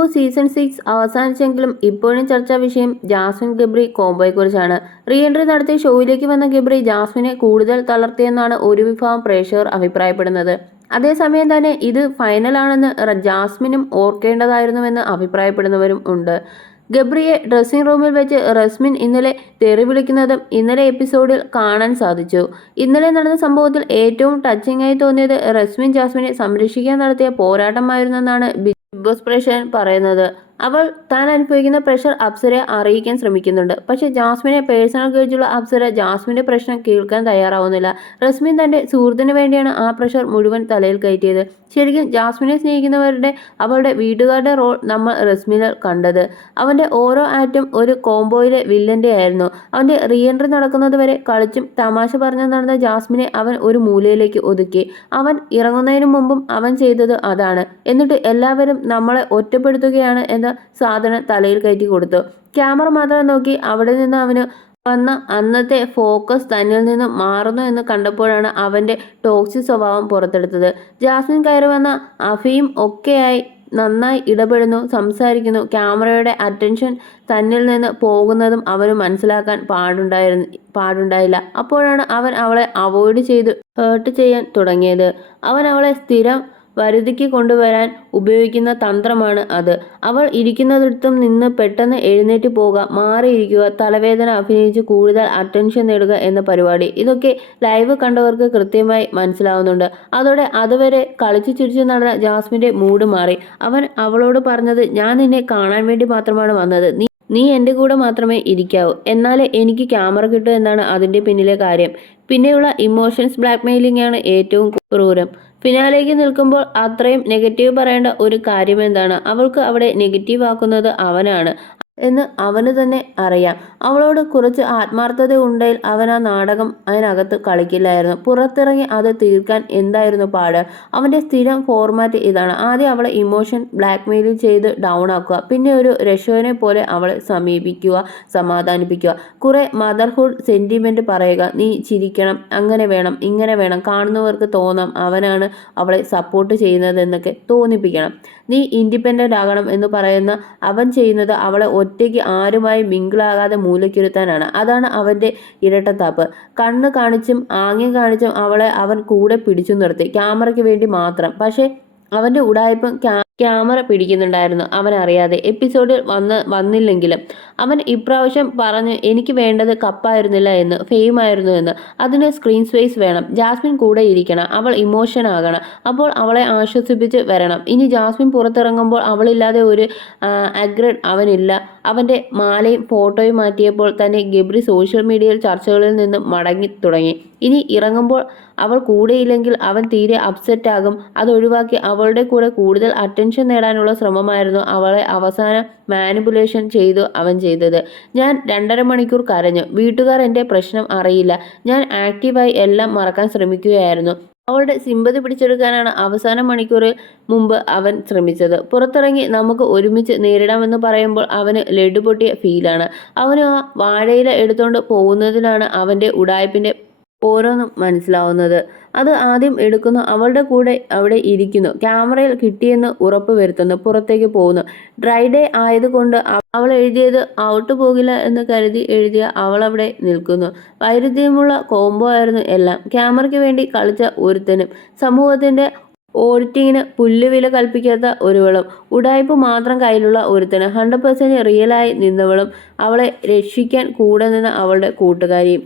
Boss season 6 അവസാനിച്ചെങ്കിലും ഇപ്പോഴും ചർച്ചാ വിഷയം ജാസ്മിൻ ഗബ്രി കോംബോയെക്കുറിച്ചാണ്. റീ എൻട്രി നടത്തി ഷോയിലേക്ക് വന്ന ഗബ്രി ജാസ്മിനെ കൂടുതൽ തളർത്തിയെന്നാണ് ഒരു വിഭാഗം പ്രേക്ഷകർ അഭിപ്രായപ്പെടുന്നത്. അതേസമയം തന്നെ ഇത് ഫൈനലാണെന്ന് ജാസ്മിനും ഓർക്കേണ്ടതായിരുന്നുവെന്ന് അഭിപ്രായപ്പെടുന്നവരും ഉണ്ട്. ഗബ്രിയെ ഡ്രസ്സിംഗ് റൂമിൽ വെച്ച് റസ്മിൻ ഇന്നലെ തെറി വിളിക്കുന്നതും ഇന്നലെ എപ്പിസോഡിൽ കാണാൻ സാധിച്ചു. ഇന്നലെ നടന്ന സംഭവത്തിൽ ഏറ്റവും ടച്ചിങ്ങായി തോന്നിയത് റസ്മിൻ ജാസ്മിനെ സംരക്ഷിക്കാൻ നടത്തിയ പോരാട്ടമായിരുന്നെന്നാണ് ബിഗ് ബോസ് പ്രേക്ഷകൻ പറയുന്നത്. അവൾ താൻ അനുഭവിക്കുന്ന പ്രഷർ അപ്സരയെ അറിയിക്കാൻ ശ്രമിക്കുന്നുണ്ട്. പക്ഷെ ജാസ്മിനെ പേഴ്സണൽ ഗ്രഡ്ജുള്ള അപ്സര ജാസ്മിന്റെ പ്രശ്നം കേൾക്കാൻ തയ്യാറാവുന്നില്ല. റസ്മിൻ തന്റെ സുഹൃത്തിന് വേണ്ടിയാണ് ആ പ്രഷർ മുഴുവൻ തലയിൽ കയറ്റിയത്. ശരിക്കും ജാസ്മിനെ സ്നേഹിക്കുന്നവരുടെ അവളുടെ വീട്ടുകാരുടെ റോൾ നമ്മൾ റസ്മിനിൽ കണ്ടത്. അവന്റെ ഓരോ ആക്റ്റും ഒരു കോംബോയിലെ വില്ലന്റെ ആയിരുന്നു. അവന്റെ റീ എൻട്രി നടക്കുന്നത് വരെ കളിച്ചും തമാശ പറഞ്ഞു നടന്ന ജാസ്മിനെ അവൻ ഒരു മൂലയിലേക്ക് ഒതുക്കി. അവൻ ഇറങ്ങുന്നതിന് മുമ്പും അവൻ ചെയ്തത് അതാണ്. എന്നിട്ട് എല്ലാവരും നമ്മളെ ഒറ്റപ്പെടുത്തുകയാണ് എന്ന സാധനം തലയിൽ കയറ്റി കൊടുത്തു. ക്യാമറ മാത്രം നോക്കി അവിടെ നിന്ന് അവന് വന്ന അന്നത്തെ ഫോക്കസ് തന്നിൽ നിന്ന് മാറുന്നു എന്ന് കണ്ടപ്പോഴാണ് അവന്റെ ടോക്സിക് സ്വഭാവം പുറത്തെടുത്തത്. ജാസ്മിൻ കയറി വന്ന അഫിയും ഒക്കെയായി നന്നായി ഇടപെടുന്നു, സംസാരിക്കുന്നു. ക്യാമറയുടെ അറ്റൻഷൻ തന്നിൽ നിന്ന് പോകുന്നതും അവന് മനസ്സിലാക്കാൻ പാടുണ്ടായില്ല. അപ്പോഴാണ് അവൻ അവളെ അവോയ്ഡ് ചെയ്ത് ഹേർട്ട് ചെയ്യാൻ തുടങ്ങിയത്. അവൻ അവളെ സ്ഥിരം വരുതിക്ക് കൊണ്ടുവരാൻ ഉപയോഗിക്കുന്ന തന്ത്രമാണ് അത്. അവൾ ഇരിക്കുന്നിടത്തും നിന്ന് പെട്ടെന്ന് എഴുന്നേറ്റ് പോവുക, മാറിയിരിക്കുക, തലവേദന അഭിനയിച്ച് കൂടുതൽ അറ്റൻഷൻ നേടുക എന്ന പരിപാടി. ഇതൊക്കെ ലൈവ് കണ്ടവർക്ക് കൃത്യമായി മനസ്സിലാവുന്നുണ്ട്. അതോടെ അതുവരെ കളിച്ചു ചിരിച്ചു നടന്ന ജാസ്മിന്റെ മൂഡ് മാറി. അവൻ അവളോട് പറഞ്ഞത്, ഞാൻ നിന്നെ കാണാൻ വേണ്ടി മാത്രമാണ് വന്നത്. നീ എൻ്റെ കൂടെ മാത്രമേ ഇരിക്കാവൂ, എന്നാലേ എനിക്ക് ക്യാമറ കിട്ടൂ എന്നാണ് അതിൻ്റെ പിന്നിലെ കാര്യം. പിന്നെയുള്ള ഇമോഷൻസ് ബ്ലാക്ക്മെയിലിംഗ് ആണ് ഏറ്റവും ക്രൂരം. ഫിനാലേക്ക് നിൽക്കുമ്പോൾ അത്രയും നെഗറ്റീവ് പറയേണ്ട ഒരു കാര്യം എന്താണ്? അവൾക്ക് അവിടെ നെഗറ്റീവ് ആക്കുന്നത് അവനാണ് എന്ന് അവന് തന്നെ അറിയാം. അവളോട് കുറച്ച് ആത്മാർത്ഥത ഉണ്ടെങ്കിൽ അവൻ ആ നാടകം അതിനകത്ത് കളിക്കില്ലായിരുന്നു. പുറത്തിറങ്ങി അത് തീർക്കാൻ എന്തായിരുന്നു പാട്? അവൻ്റെ സ്ഥിരം ഫോർമാറ്റ് ഇതാണ്. ആദ്യം അവളെ ഇമോഷൻ ബ്ലാക്ക്മെയിൽ ചെയ്ത് ഡൗൺ ആക്കുക, പിന്നെ ഒരു രക്ഷകനെ പോലെ അവളെ സമീപിക്കുക, സമാധാനിപ്പിക്കുക, കുറെ മദർഹുഡ് സെന്റിമെന്റ് പറയുക, നീ ചിരിക്കണം, അങ്ങനെ വേണം, ഇങ്ങനെ വേണം, കാണുന്നവർക്ക് തോന്നാം അവനാണ് അവളെ സപ്പോർട്ട് ചെയ്യുന്നതെന്നൊക്കെ തോന്നിപ്പിക്കണം. നീ ഇൻഡിപെൻഡൻ്റ് ആകണം എന്ന് പറയുന്ന അവൻ ചെയ്യുന്നത് അവളെ ഒറ്റയ്ക്ക് ആരുമായി മിങ്കിളാകാതെ മൂലയ്ക്കിരുത്താനാണ്. അതാണ് അവൻ്റെ ഇരട്ടത്താപ്പ്. കണ്ണ് കാണിച്ചും ആംഗ്യം കാണിച്ചും അവളെ അവൻ കൂടെ പിടിച്ചു നിർത്തി, ക്യാമറയ്ക്ക് വേണ്ടി മാത്രം. പക്ഷേ അവൻ്റെ ഉടായ്പം ക്യാമറ പിടിക്കുന്നുണ്ടായിരുന്നു അവനറിയാതെ. എപ്പിസോഡിൽ വന്നില്ലെങ്കിലും അവൻ ഇപ്രാവശ്യം പറഞ്ഞു, എനിക്ക് വേണ്ടത് കപ്പായിരുന്നില്ല എന്ന്, ഫെയിം ആയിരുന്നു എന്ന്. അതിന് സ്ക്രീൻ സ്പേസ് വേണം, ജാസ്മിൻ കൂടെ ഇരിക്കണം, അവൾ ഇമോഷൻ ആകണം, അപ്പോൾ അവളെ ആശ്വസിപ്പിച്ച് വരണം. ഇനി ജാസ്മിൻ പുറത്തിറങ്ങുമ്പോൾ അവളില്ലാതെ ഒരു അഗ്രഡ് അവനില്ല. അവൻ്റെ മാലയും ഫോട്ടോയും മാറ്റിയപ്പോൾ തന്നെ ഗബ്രി സോഷ്യൽ മീഡിയയിൽ ചർച്ചകളിൽ നിന്ന് മടങ്ങി തുടങ്ങി. ഇനി ഇറങ്ങുമ്പോൾ അവൾ കൂടെയില്ലെങ്കിൽ അവൻ തീരെ അപ്സെറ്റ് ആകും. അതൊഴിവാക്കി അവളുടെ കൂടെ കൂടുതൽ അറ്റൻഷൻ നേടാനുള്ള ശ്രമമായിരുന്നു അവളെ അവസാനം മാനിപ്പുലേഷൻ ചെയ്തു അവൻ ചെയ്തത്. ഞാൻ 2.5 മണിക്കൂർ കരഞ്ഞു. വീട്ടുകാർ എൻ്റെ പ്രശ്നം അറിയില്ല. ഞാൻ ആക്റ്റീവായി എല്ലാം മറക്കാൻ ശ്രമിക്കുകയായിരുന്നു. അവളുടെ സിമ്പതി പിടിച്ചെടുക്കാനാണ് അവസാന മണിക്കൂറിൽ മുമ്പ് അവൻ ശ്രമിച്ചത്. പുറത്തിറങ്ങി നമുക്ക് ഒരുമിച്ച് നേരിടാമെന്ന് പറയുമ്പോൾ അവന് ലഡു പൊട്ടിയ ഫീലാണ്. അവന് ആ വാഴയില എടുത്തുകൊണ്ട് പോകുന്നതിലാണ് അവൻ്റെ ഉടായ്പിൻ്റെ ഓരോന്നും മനസ്സിലാവുന്നത്. അത് ആദ്യം എടുക്കുന്നു, അവളുടെ കൂടെ അവിടെ ഇരിക്കുന്നു, ക്യാമറയിൽ കിട്ടിയെന്ന് ഉറപ്പ് വരുത്തുന്നു, പുറത്തേക്ക് പോകുന്നു. ഡ്രൈ ഡേ ആയതുകൊണ്ട് അവൾ എഴുതിയത് ഔട്ട് പോകില്ല എന്ന് കരുതി എഴുതിയ അവൾ അവിടെ നിൽക്കുന്നു. വൈരുദ്ധ്യമുള്ള കോംബോ ആയിരുന്നു എല്ലാം. ക്യാമറയ്ക്ക് വേണ്ടി കളിച്ച ഒരുത്തനും സമൂഹത്തിൻ്റെ ഓഡിറ്റിങ്ങിന് പുല്ലുവില കൽപ്പിക്കാത്ത ഒരുവളും, ഉടായ്പ മാത്രം കയ്യിലുള്ള ഒരുത്തന് 100% റിയലായി നിന്നവളും, അവളെ രക്ഷിക്കാൻ കൂടെ നിന്ന അവളുടെ കൂട്ടുകാരിയും.